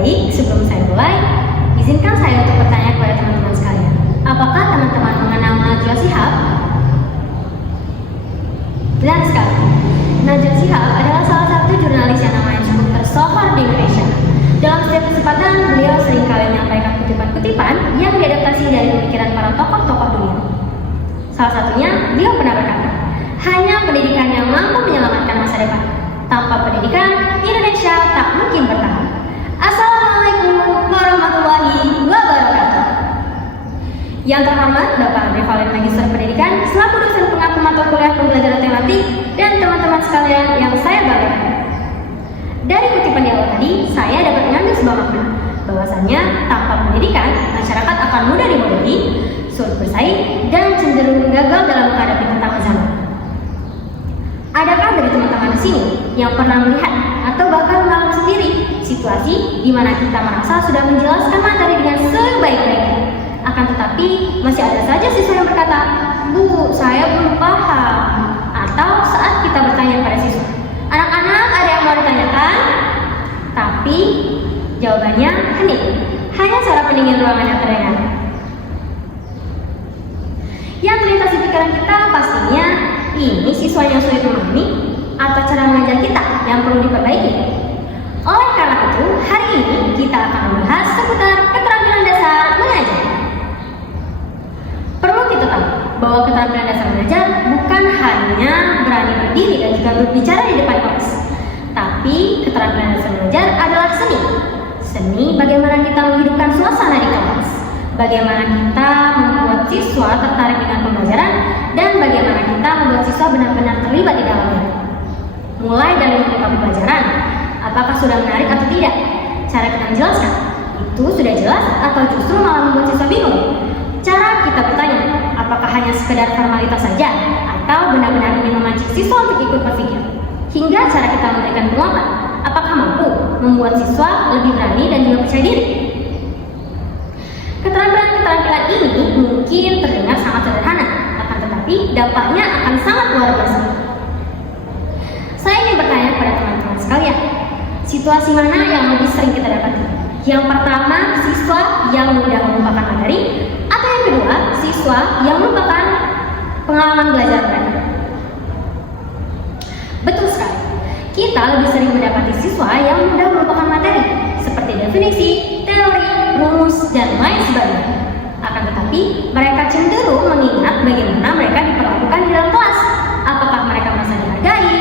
Baik, sebelum saya mulai, izinkan saya untuk bertanya kepada teman-teman sekalian. Apakah teman-teman mengenal Najwa Shihab? Benar sekali. Najwa Shihab adalah salah satu jurnalis yang namanya cukup tersohor di Indonesia. Dalam setiap kesempatan, beliau seringkali menyampaikan kutipan-kutipan yang diadaptasi dari pemikiran para tokoh-tokoh dunia. Salah satunya, beliau pernah berkata, hanya pendidikan yang mampu menyelamatkan masa depan. Tanpa pendidikan, Indonesia tak mungkin bertahan. Assalamualaikum warahmatullahi wabarakatuh. Yang terhormat Bapak Andre Valen Magister Pendidikan selaku dosen pengaku mata kuliah pembelajaran tematik dan teman-teman sekalian yang saya banggakan. Dari kutipan di awal tadi, saya dapat mengambil sebuah makna bahwasannya tanpa pendidikan, masyarakat akan mudah dibodohi, sulit bersaing, dan cenderung gagal dalam menghadapi tantangan zaman. Adakah dari teman-teman di sini yang pernah melihat atau bahkan mengalami sendiri situasi di mana kita merasa sudah menjelaskan materi dengan sebaik-baiknya, akan tetapi masih ada saja siswa yang berkata, "Bu, saya belum paham." Atau saat kita bertanya pada siswa, "Anak-anak, ada yang mau ditanyakan?" Tapi jawabannya hening, hanya suara pendingin ruangan yang terdengar. Yang terlintas di pikiran kita pastinya, ini siswa yang sulit memahami atau cara mengajar kita yang perlu diperbaiki. Oleh karena itu, hari ini kita akan membahas seputar keterampilan dasar mengajar. Perlu kita tahu bahwa keterampilan dasar mengajar bukan hanya berani berdiri dan juga berbicara di depan kelas, tapi keterampilan dasar mengajar adalah seni. Seni bagaimana kita menghidupkan suasana di kelas, bagaimana kita membuat siswa tertarik dengan pembelajaran, dan bagaimana kita membuat siswa benar-benar terlibat di dalamnya. Mulai dari membuka pembelajaran, apakah sudah menarik atau tidak? Cara kita menjelaskan, itu sudah jelas atau justru malah membuat siswa bingung? Cara kita bertanya, apakah hanya sekedar formalitas saja atau benar-benar ingin memancing siswa untuk ikut berpikir? Hingga cara kita memberikan penguatan, apakah mampu membuat siswa lebih berani dan juga percaya diri? Keterampilan-keterampilan ini mungkin terdengar sangat sederhana, akan tetapi dampaknya akan sangat luar biasa. Saya ingin bertanya kepada teman-teman sekalian, situasi mana yang lebih sering kita dapati? Yang pertama, siswa yang mudah melupakan materi, atau yang kedua, siswa yang melupakan pengalaman belajar mereka? Betul sekali, kita lebih sering mendapati siswa yang mudah melupakan materi, seperti definisi, teori, rumus, dan lain sebagainya. Akan tetapi, mereka cenderung mengingat bagaimana mereka diperlakukan di dalam kelas. Apakah mereka merasa dihargai,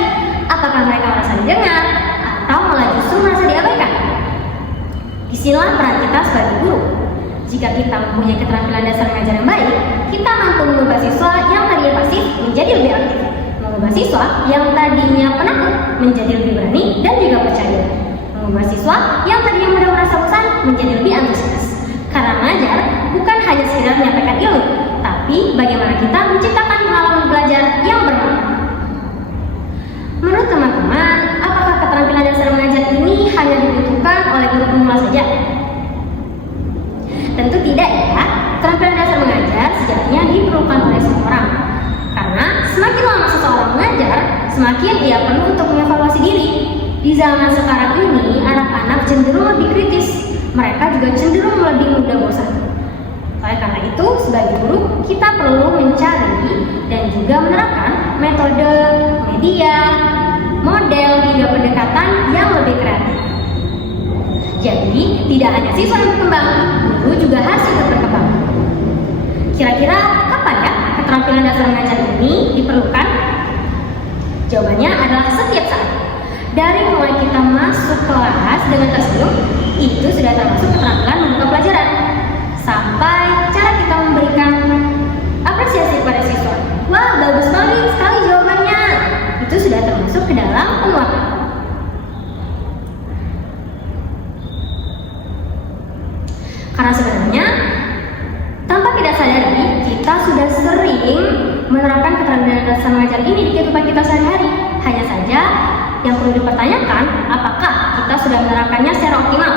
apakah mereka merasa didengar, atau malah justru merasa diabaikan. Disinilah peran kita sebagai guru. Jika kita mempunyai keterampilan dasar mengajar yang baik, kita mampu mengubah siswa yang tadinya pasif menjadi lebih aktif, mengubah siswa yang tadinya penakut menjadi lebih berani dan juga percaya diri, mengubah siswa yang tadinya mudah merasa bosan menjadi lebih antusias. Karena mengajar bukan hanya sekedar menyampaikan ilmu, tapi bagaimana kita menciptakan pengalaman belajar yang bermanfaat. Menurut teman-teman, apakah keterampilan dasar mengajar ini hanya dibutuhkan oleh guru pemula saja? Tentu tidak ya. Keterampilan dasar mengajar sejatinya diperlukan oleh semua orang. Karena semakin lama seseorang mengajar, semakin ia perlu untuk mengevaluasi diri. Di zaman sekarang ini, anak-anak cenderung lebih kritis. Mereka juga cenderung lebih mudah bosan. Oleh karena itu, sebagai guru, kita perlu mencari dan juga menerapkan metode, media, model, hingga pendekatan yang lebih kreatif. Jadi, tidak hanya siswa yang berkembang, guru juga harus ikut berkembang. Kira-kira kapan ya keterampilan dasar mengajar ini diperlukan? Jawabannya adalah setiap saat. Dari mulai kita masuk kelas dengan tersenyum, itu sudah termasuk keterampilan membuka pelajaran. Sampai cara kita memberikan apresiasi kepada siswa. Wah, bagus sekali jawabannya. Itu sudah termasuk ke dalam penguatan. Karena sebenarnya, tanpa kita sadari, kita sudah sering menerapkan keterampilan dasar mengajar ini di kehidupan kita sehari-hari. Hanya saja, yang perlu dipertanyakan, apakah kita sudah menerapkannya secara optimal?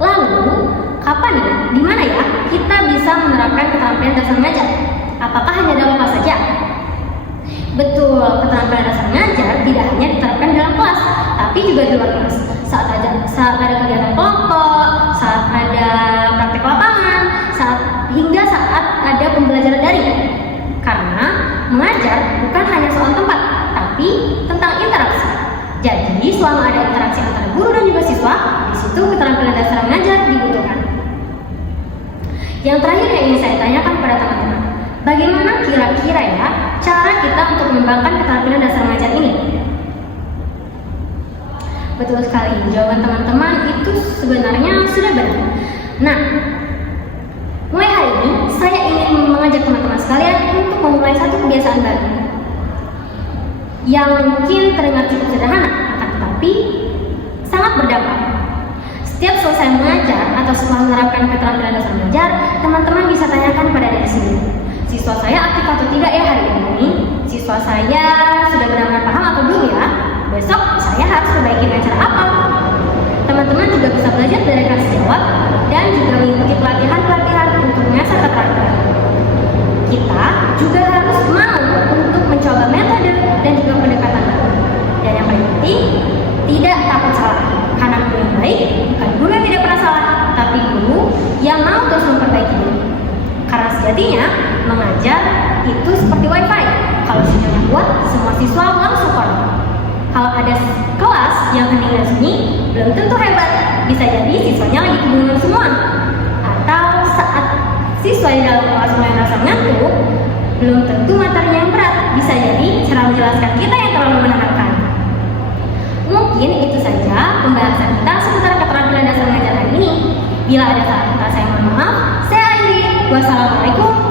Lalu, kapan ya, di mana ya kita bisa menerapkan keterampilan dasar mengajar? Apakah hanya dalam kelas saja? Betul, keterampilan dasar mengajar tidak hanya diterapkan dalam kelas, tapi juga di luar kelas. saat ada kegiatan kelompok, saat ada praktek lapangan, hingga saat ada pembelajaran daring. Karena mengajar bukan hanya soal tempat, tapi tentang interaksi. Jadi selama ada interaksi antara guru dan juga siswa, di situ keterampilan dasar mengajar dibutuhkan. Yang terakhir yang ingin saya tanyakan kepada teman-teman, bagaimana kira-kira ya cara kita untuk mengembangkan keterampilan dasar mengajar ini? Betul sekali, jawaban teman-teman itu sebenarnya sudah benar. Nah, mulai hari ini saya ingin mengajak teman-teman sekalian untuk memulai satu kebiasaan baru yang mungkin terdengar cukup sederhana, akan tetapi sangat berdampak. Setiap selesai mengajar atau setelah menerapkan keterampilan dasar mengajar, teman-teman bisa tanyakan pada diri sendiri, siswa saya aktif atau tidak ya hari ini? Siswa saya sudah benar-benar paham atau belum ya? Besok saya harus perbaiki dengan cara apa? Teman-teman juga bisa belajar dari kelas jawab dan juga mengikuti pelatihan-pelatihan untuk mengasah keterampilan. Kita juga harus mau untuk mencoba metode dan juga pendekatan baru. Dan yang paling penting, tidak takut salah. Karena guru yang baik bukan guru yang tidak pernah salah, tapi guru yang mau terus memperbaiki diri. Karena sejatinya mengajar itu seperti wifi. Kalau sinyalnya kuat, semua siswa langsung connect. Kalau ada kelas yang hening dan sunyi, belum tentu hebat. Bisa jadi siswanya lagi kebingungan semua. Atau saat siswa di dalam kelas mulai merasa ngantuk, belum tentu materinya yang berat. Bisa jadi cara menjelaskan kita yang terlalu menenangkan. Mungkin itu saja pembahasan kita seputar keterampilan dasar mengajar hari ini. Bila ada salah kata saya mohon maaf. Saya akhiri. Wassalamualaikum